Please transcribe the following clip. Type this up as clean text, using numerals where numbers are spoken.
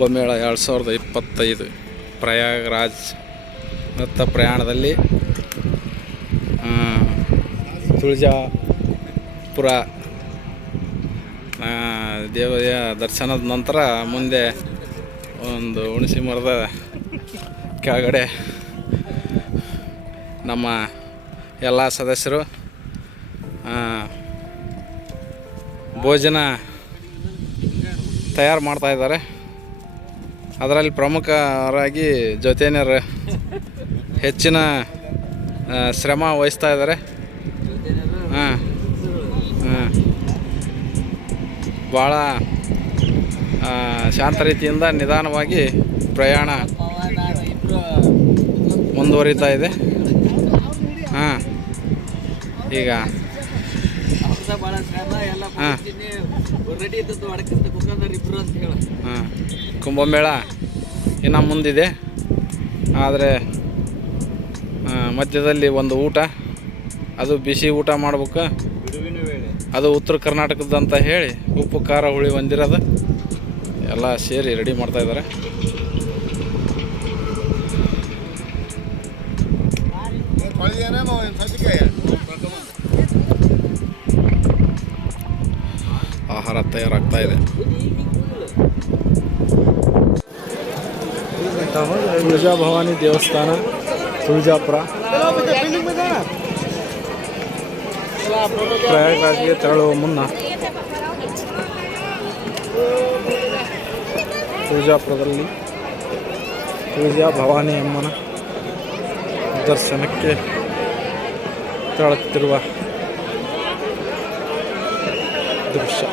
ಕುಂಭಮೇಳ 2025 ಪ್ರಯಾಗ್ರಾಜ್ ನೃತ್ಯ ಪ್ರಯಾಣದಲ್ಲಿ ತುಳಜಾಪುರ ದೇವರ ದರ್ಶನದ ನಂತರ ಮುಂದೆ ಒಂದು ಹುಣಸಿ ಮರದ ಕೆಳಗಡೆ ನಮ್ಮ ಎಲ್ಲ ಸದಸ್ಯರು ಭೋಜನ ತಯಾರು ಮಾಡ್ತಾಯಿದ್ದಾರೆ. ಅದರಲ್ಲಿ ಪ್ರಮುಖರಾಗಿ ಜೊತೆಯರು ಹೆಚ್ಚಿನ ಶ್ರಮ ವಹಿಸ್ತಾ ಇದ್ದಾರೆ. ಭಾಳ ಶಾಂತ ರೀತಿಯಿಂದ ನಿಧಾನವಾಗಿ ಪ್ರಯಾಣ ಮುಂದುವರಿತಾ ಇದೆ. ಈಗ ಕುಂಭಮೇಳ ಇನ್ನು ಮುಂದಿದೆ. ಆದರೆ ಮಧ್ಯದಲ್ಲಿ ಒಂದು ಊಟ, ಅದು ಬಿಸಿ ಊಟ ಮಾಡ್ಬೇಕು. ಅದು ಉತ್ತರ ಕರ್ನಾಟಕದಂತ ಹೇಳಿ ಉಪ್ಪು ಖಾರ ಹುಳಿ ಹೊಂದಿರೋದು ಎಲ್ಲ ಸೇರಿ ರೆಡಿ ಮಾಡ್ತಾಯಿದ್ದಾರೆ. ಆಹಾರ ತಯಾರಾಗ್ತಾ ಇದೆ. ತುಳಜಾ ಭವಾನಿ ದೇವಸ್ಥಾನ ತುಳಜಾಪುರ ಪ್ರಯಾಗ್ರಾಜ್ಗೆ ತೆರಳುವ ಮುನ್ನ ತುಳಜಾಪುರದಲ್ಲಿ ತುಳಜಾ ಭವಾನಿ ಅಮ್ಮನ ದರ್ಶನಕ್ಕೆ ತೆರಳುತ್ತಿರುವ ದೃಶ್ಯ.